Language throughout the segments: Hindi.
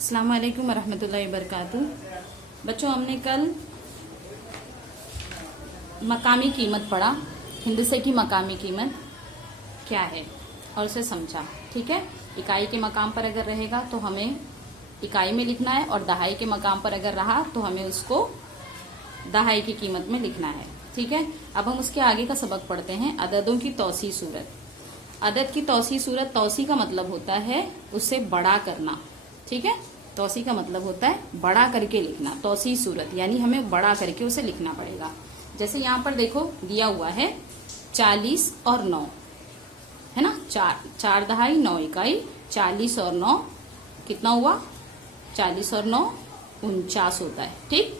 अस्सलाम वालेकुम वरहमतुल्लाहि वबरकातुहू। बच्चों, हमने कल मकामी कीमत पढ़ा। हिंदसे की मकामी कीमत क्या है और उसे समझा। ठीक है, इकाई के मकाम पर अगर रहेगा तो हमें इकाई में लिखना है, और दहाई के मकाम पर अगर रहा तो हमें उसको दहाई की कीमत में लिखना है। ठीक है, अब हम उसके आगे का सबक पढ़ते हैं। अददों की तौसी सूरत। अदद की तौसी सूरत, तौसी का मतलब होता है उसे बड़ा करना। ठीक है, तौसी का मतलब होता है बड़ा करके लिखना। तौसी सूरत यानी हमें बड़ा करके उसे लिखना पड़ेगा। जैसे यहाँ पर देखो दिया हुआ है 40 और 9, है ना। चार दहाई 9 इकाई, 40 और 9 कितना हुआ? 40 और 9 49 होता है। ठीक,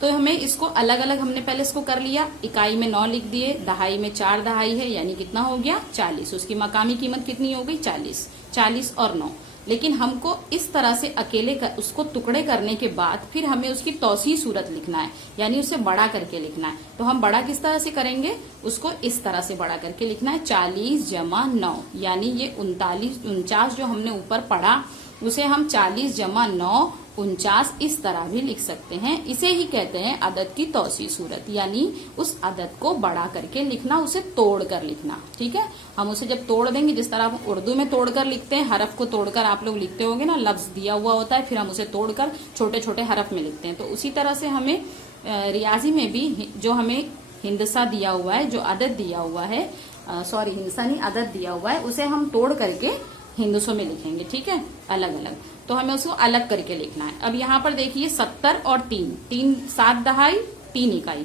तो हमें इसको अलग अलग, हमने पहले इसको कर लिया। इकाई में 9 लिख दिए, दहाई में 4 दहाई है, यानी कितना हो गया? 40। उसकी मकामी कीमत कितनी हो गई? 40। 40 और 9। लेकिन हमको इस तरह से अकेले उसको टुकड़े करने के बाद फिर हमें उसकी तौसी सूरत लिखना है, यानी उसे बड़ा करके लिखना है। तो हम बड़ा किस तरह से करेंगे? उसको इस तरह से बड़ा करके लिखना है। 40 जमा 9, यानी ये 49 जो हमने ऊपर पढ़ा उसे हम 40 जमा 9 49 इस तरह भी लिख सकते हैं। इसे ही कहते हैं अदद की तौसी सूरत, यानी उस अदद को बड़ा करके लिखना, उसे तोड़ कर लिखना। ठीक है, हम उसे जब तोड़ देंगे, जिस तरह हम उर्दू में तोड़कर लिखते हैं, हरफ को तोड़कर आप लोग लिखते होंगे ना, लफ्ज दिया हुआ होता है, फिर हम उसे तोड़कर छोटे छोटे हरफ में लिखते हैं। तो उसी तरह से हमें रियाजी में भी जो हमें हिंदसा दिया हुआ है, जो अदद दिया हुआ है, सॉरी हिंदसा नहीं, अदद दिया हुआ है, उसे हम तोड़ करके हिंदसों में लिखेंगे। ठीक है, अलग अलग, तो हमें उसको अलग करके लिखना है। अब यहाँ पर देखिए 70 और 3, 7 दहाई 3 इकाई,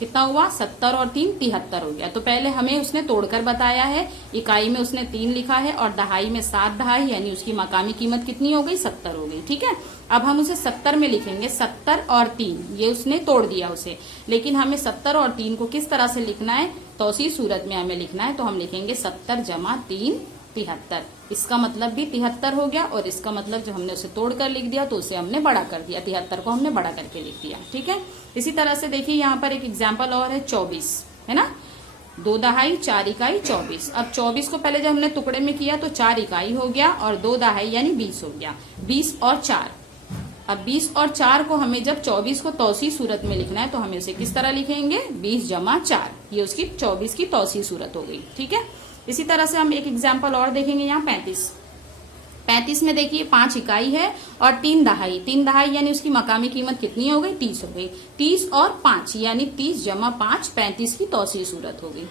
कितना हुआ? 70 और 3 73 हो गया। तो पहले हमें उसने तोड़कर बताया है, इकाई में उसने 3 लिखा है और दहाई में 7 दहाई, यानी उसकी मकामी कीमत कितनी हो गई? 70 हो गई। ठीक है, अब हम उसे 70 में लिखेंगे। 70 और 3, ये उसने तोड़ दिया उसे, लेकिन हमें 70 और 3 को किस तरह से लिखना है? तौसी सूरत में हमें लिखना है। तो हम लिखेंगे 70 जमा 3 73। इसका मतलब भी 73 हो गया, और इसका मतलब जो हमने उसे तोड़ कर लिख दिया तो उसे हमने बड़ा कर दिया। 73 को हमने बड़ा करके लिख दिया। ठीक है, इसी तरह से देखिए यहाँ पर एक एग्जाम्पल और है 24, है ना। 2 दहाई 4 इकाई 24। अब 24 को पहले जब हमने टुकड़े में किया तो 4 इकाई हो गया, और 2 दहाई यानी 20 हो गया। 20 और 4, अब 20 और 4 को हमें जब 24 को तौसी सूरत में लिखना है तो हमें उसे किस तरह लिखेंगे? 20 जमा 4, ये उसकी 24 की तौसी सूरत हो गई। ठीक है, इसी तरह से हम एक एग्जाम्पल और देखेंगे। यहाँ 35 में देखिए 5 इकाई है और 3 दहाई। 3 दहाई यानी उसकी मकामी कीमत कितनी हो गई? 30 हो गई। 30 और 5 यानी 30 जमा 5 35 की तौसी सूरत हो गई।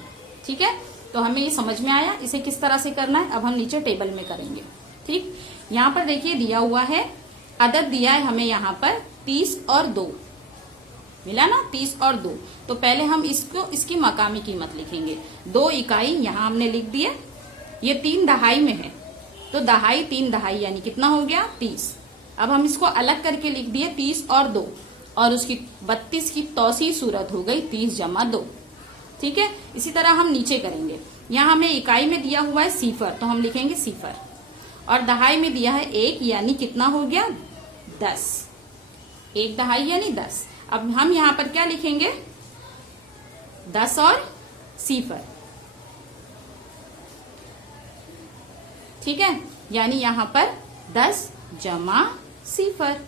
ठीक है, तो हमें ये समझ में आया इसे किस तरह से करना है। अब हम नीचे टेबल में करेंगे। ठीक, यहाँ पर देखिए दिया हुआ है, अदद दिया है हमें यहाँ पर 30 और 2 मिला ना, 30 और 2। तो पहले हम इसकी मकामी कीमत लिखेंगे। 2 इकाई यहाँ हमने लिख दिए, ये 3 दहाई में है, तो दहाई 3 दहाई यानी कितना हो गया? 30। अब हम इसको अलग करके लिख दिए 30 और 2, और उसकी 32 की तौसी सूरत हो गई 30 जमा 2। ठीक है, इसी तरह हम नीचे करेंगे। यहाँ हमें इकाई में दिया हुआ है सिफर, तो हम लिखेंगे सिफर, और दहाई में दिया है 1, यानी कितना हो गया? 10। 1 दहाई यानी 10। अब हम यहाँ पर क्या लिखेंगे? 10 और सिफर। ठीक है, यानी यहाँ पर 10 जमा सिफर।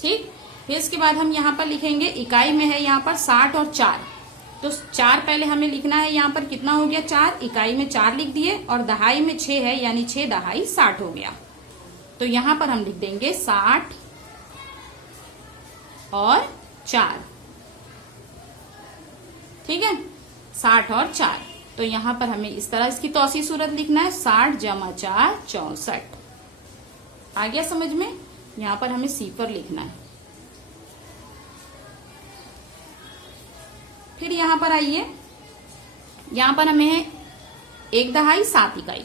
ठीक, फिर इसके बाद हम यहाँ पर लिखेंगे, इकाई में है यहाँ पर 60 और 4, तो 4 पहले हमें लिखना है। यहाँ पर कितना हो गया? 4, इकाई में 4 लिख दिए, और दहाई में 6 है, यानी 6 दहाई 60 हो गया। तो यहाँ पर हम लिख देंगे 60 और 4। ठीक है, 60 और 4, तो यहाँ पर हमें इस तरह इसकी तौसी सूरत लिखना है। 60 जमा 4 64। आ गया समझ में? यहाँ पर हमें सिफर लिखना है। फिर यहाँ पर आइए, यहाँ पर हमें 1 दहाई 7 इकाई,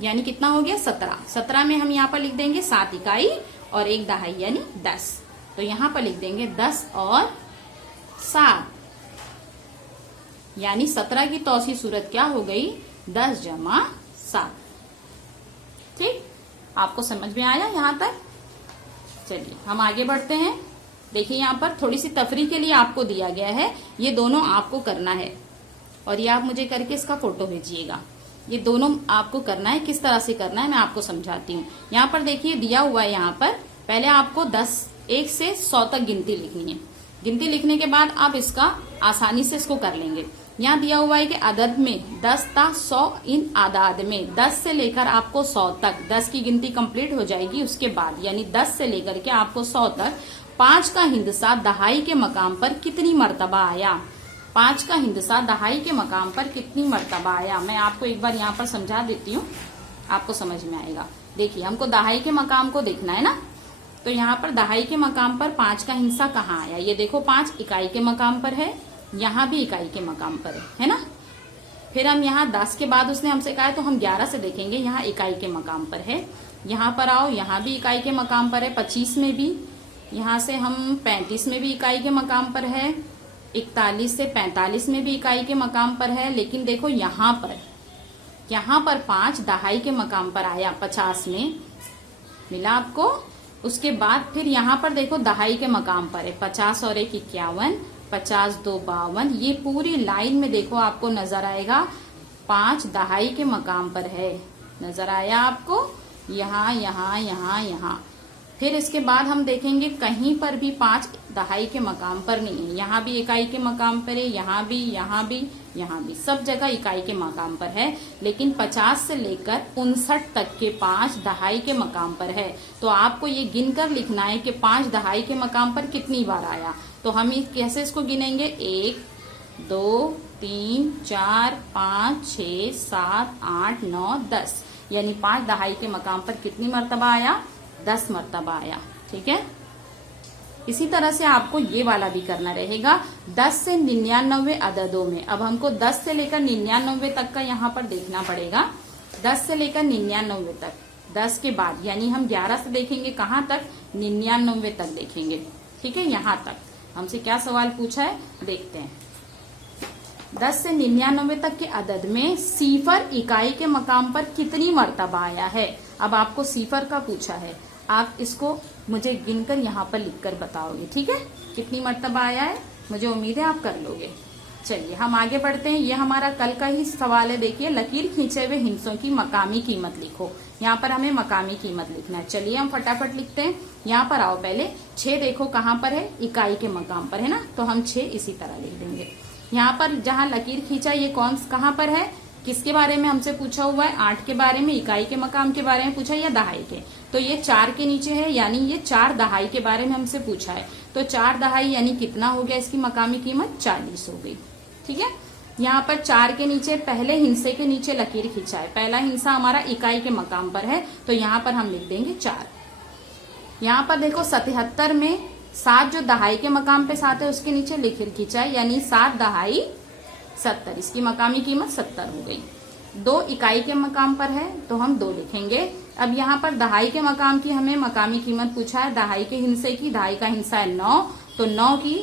यानी कितना हो गया? 17। 17 में हम यहाँ पर लिख देंगे 7 इकाई और 1 दहाई यानी 10। तो यहाँ पर लिख देंगे 10 और 7, यानी 17 की तौसी सूरत क्या हो गई? 10 जमा 7। ठीक, आपको समझ में आया यहाँ तक? चलिए हम आगे बढ़ते हैं। देखिए यहाँ पर थोड़ी सी तफरी के लिए आपको दिया गया है, ये दोनों आपको करना है, और ये आप मुझे करके इसका फोटो भेजिएगा। ये दोनों आपको करना है। किस तरह से करना है मैं आपको समझाती हूँ। यहाँ पर देखिए दिया हुआ है, यहाँ पर पहले आपको 1 से 100 तक गिनती लिखनी है। गिनती लिखने के बाद आप इसका आसानी से इसको कर लेंगे। यहाँ दिया हुआ है कि अदद में 10 था 100 इन आदाद में 10 से लेकर आपको 100 तक 10 की गिनती कंप्लीट हो जाएगी। उसके बाद यानी 10 से लेकर के आपको 100 तक 5 का हिंदसा दहाई के मकाम पर कितनी मर्तबा आया। 5 का हिंदसा दहाई के मकाम पर कितनी मर्तबा आया, मैं आपको एक बार यहाँ पर समझा देती हूँ, आपको समझ में आएगा। देखिए हमको दहाई के मकाम को देखना है ना, तो यहाँ पर दहाई के मकाम पर 5 का हिंसा कहाँ आया। ये देखो 5 इकाई के मकाम पर है, यहाँ भी इकाई के मकाम पर है ना। फिर हम यहाँ 10 के बाद उसने हमसे कहा है तो हम 11 से देखेंगे, यहाँ इकाई के मकाम पर है। यहाँ पर आओ, यहाँ भी इकाई के मकाम पर है, 25 में भी। यहाँ से हम 35 में भी इकाई के मकाम पर है, 41 से 45 में भी इकाई के मकाम पर है। लेकिन देखो यहाँ पर 5 दहाई के मकाम पर आया, 50 में मिला आपको। उसके बाद फिर यहाँ पर देखो दहाई के मकाम पर है, 50 और 1 51, 50 2 52। ये पूरी लाइन में देखो आपको नजर आएगा 5 दहाई के मकाम पर है, नजर आया आपको, यहाँ यहाँ यहाँ यहाँ। फिर इसके बाद हम देखेंगे कहीं पर भी 5 दहाई के मकाम पर नहीं है, यहाँ भी इकाई के मकाम पर है, यहाँ भी यहाँ भी यहाँ भी, सब जगह इकाई के मकाम पर है। लेकिन 50 से लेकर 59 तक के 5 दहाई के मकाम पर है। तो आपको ये गिनकर लिखना है कि 5 दहाई के मकाम पर कितनी बार आया। तो हम कैसे इसको गिनेंगे, 1 2 3 4 5 6 7 8 9 10, यानी 5 दहाई के मकाम पर कितनी मर्तबा आया, 10 मर्तबा आया। ठीक है, इसी तरह से आपको ये वाला भी करना रहेगा। 10 से 99 अददों में, अब हमको 10 से लेकर 99 तक का यहाँ पर देखना पड़ेगा। 10 से लेकर 99 तक, 10 के बाद यानी हम 11 से देखेंगे कहाँ तक, 99 तक देखेंगे। ठीक है, यहाँ तक हमसे क्या सवाल पूछा है देखते हैं। 10 से 99 तक के अदद में सिफर इकाई के मकाम पर कितनी मर्तबा आया है। अब आपको सिफर का पूछा है, आप इसको मुझे गिनकर यहाँ पर लिखकर बताओगे। ठीक है, कितनी मर्तबा आया है, मुझे उम्मीद है आप कर लोगे। चलिए हम आगे बढ़ते हैं। ये हमारा कल का ही सवाल है। देखिए, लकीर खींचे हुए हिंसों की मकामी कीमत लिखो। यहाँ पर हमें मकामी कीमत लिखना है। चलिए हम फटाफट लिखते हैं। यहाँ पर आओ, पहले 6 देखो कहाँ पर है, इकाई के मकाम पर है ना, तो हम 6 इसी तरह लिख देंगे। यहाँ पर जहाँ लकीर खींचा ये कहाँ पर है, किसके बारे में हमसे पूछा हुआ है, 8 के बारे में, इकाई के मकाम के बारे में पूछा या दहाई के, तो ये 4 के नीचे है, यानी ये 4 दहाई के बारे में हमसे पूछा है। तो 4 दहाई यानी कितना हो गया, इसकी मकामी कीमत 40 हो गई। ठीक है, यहाँ पर 4 के नीचे पहले हिंसे के नीचे लकीर खींचा है, पहला हिंसा हमारा इकाई के मकाम पर है, तो यहाँ पर हम लिख देंगे 4। यहाँ पर देखो 77 में 7 जो दहाई के मकाम पे 7 है उसके नीचे लकीर खींचा है, यानी 7 दहाई 70, इसकी मकामी कीमत 70 हो गई। 2 इकाई के मकाम पर है तो हम 2 लिखेंगे। अब यहाँ पर दहाई के मकाम की हमें मकामी कीमत पूछा है, दहाई के हिंसे की, दहाई का हिंसा है 9, तो 9 की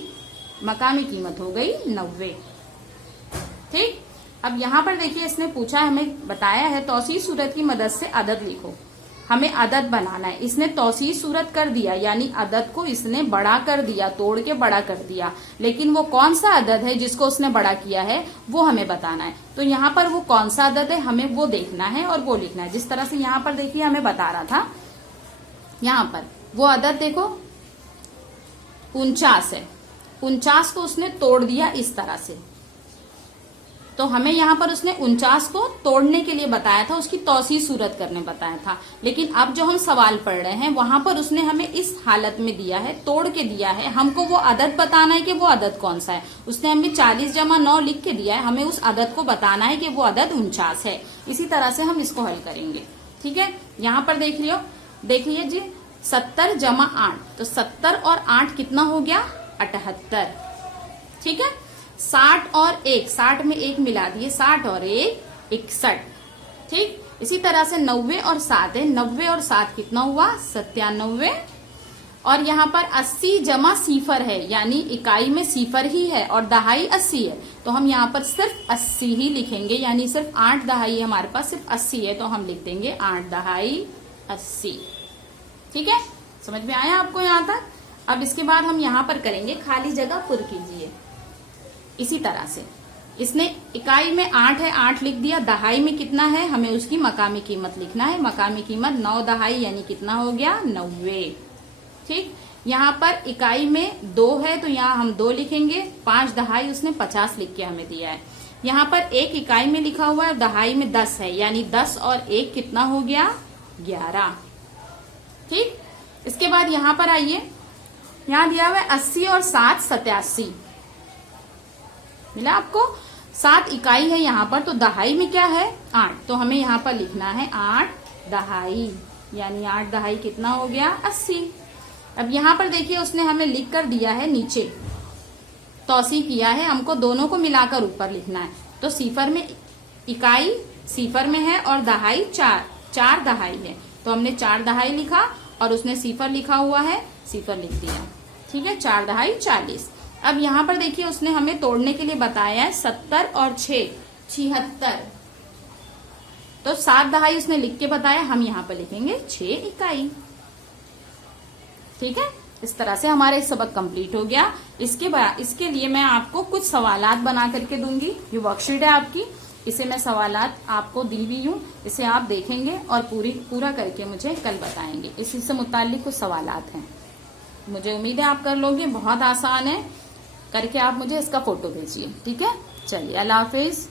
मकामी कीमत हो गई 90। ठीक, अब यहाँ पर देखिए इसने पूछा है, हमें बताया है तौसीह सूरत की मदद से अदद लिखो। हमें अदद बनाना है। इसने तौसीह सूरत कर दिया, यानी अदद को इसने बड़ा कर दिया, तोड़ के बड़ा कर दिया, लेकिन वो कौन सा अदद है जिसको उसने बड़ा किया है वो हमें बताना है। तो यहाँ पर वो कौन सा अदद है हमें वो देखना है और वो लिखना है। जिस तरह से यहाँ पर देखिए हमें बता रहा था, यहाँ पर वो अदद देखो 49 है, 49 को उसने तोड़ दिया इस तरह से, तो हमें यहाँ पर उसने 49 को तोड़ने के लिए बताया था, उसकी तौसीह सूरत करने बताया था। लेकिन अब जो हम सवाल पढ़ रहे हैं वहां पर उसने हमें इस हालत में दिया है, तोड़ के दिया है। हमको वो अदद बताना है कि वो अदद कौन सा है। उसने हमें 40 जमा 9 लिख के दिया है, हमें उस अदद को बताना है कि वो अदद 49 है। इसी तरह से हम इसको हल करेंगे। ठीक है, यहाँ पर देखिए जी 70 जमा 8, तो 70 और 8 कितना हो गया 78। ठीक है, 60 और 1, 60 में 1 मिला दिए, 60 और 1 61। ठीक, इसी तरह से 90 और 7 है, 90 और 7 कितना हुआ 97। और यहाँ पर 80 जमा सिफर है, यानी इकाई में सिफर ही है और दहाई 80 है, तो हम यहाँ पर सिर्फ 80 ही लिखेंगे, यानी सिर्फ 8 दहाई हमारे पास सिर्फ 80 है, तो हम लिख देंगे 8 दहाई 80। ठीक है, समझ में आया आपको यहाँ तक। अब इसके बाद हम यहाँ पर करेंगे खाली जगह पुर कीजिए। इसी तरह से इसने इकाई में 8 है, 8 लिख दिया। दहाई में कितना है, हमें उसकी मकामी कीमत लिखना है। मकामी कीमत 9 दहाई यानी कितना हो गया, 90। ठीक, यहाँ पर इकाई में 2 है तो यहाँ हम 2 लिखेंगे। 5 दहाई उसने 50 लिख के हमें दिया है। यहाँ पर 1 इकाई में लिखा हुआ है, दहाई में 10 है, यानी 10 और 1 कितना हो गया, 11। ठीक, इसके बाद यहाँ पर आइए, यहाँ दिया हुआ है 80 और 7 87 मिला आपको। 7 इकाई है यहाँ पर, तो दहाई में क्या है, 8, तो हमें यहाँ पर लिखना है 8 दहाई, यानी 8 दहाई कितना हो गया, 80। अब यहाँ पर देखिए उसने हमें लिख कर दिया है नीचे, तौसी किया है, हमको दोनों को मिलाकर ऊपर लिखना है। तो सिफर में इकाई सिफर में है और दहाई 4 दहाई है, तो हमने 4 दहाई लिखा और उसने सिफर लिखा हुआ है, सिफर लिख दिया। ठीक है, 4 दहाई 40। अब यहाँ पर देखिए उसने हमें तोड़ने के लिए बताया है 70 और 6 76, तो 7 दहाई उसने लिख के बताया, हम यहाँ पर लिखेंगे 6 इकाई। ठीक है, इस तरह से हमारा सबक कंप्लीट हो गया। इसके लिए मैं आपको कुछ सवालात बना करके दूंगी। ये वर्कशीट है आपकी, इसे मैं सवालात आपको दी हुई हूँ, इसे आप देखेंगे और पूरा करके मुझे कल बताएंगे। इसी से मुताल्लिक कुछ सवालात हैं, मुझे उम्मीद है आप कर लोगे। बहुत आसान है, करके आप मुझे इसका फोटो भेजिए। ठीक है, चलिए, अल्लाह हाफिज।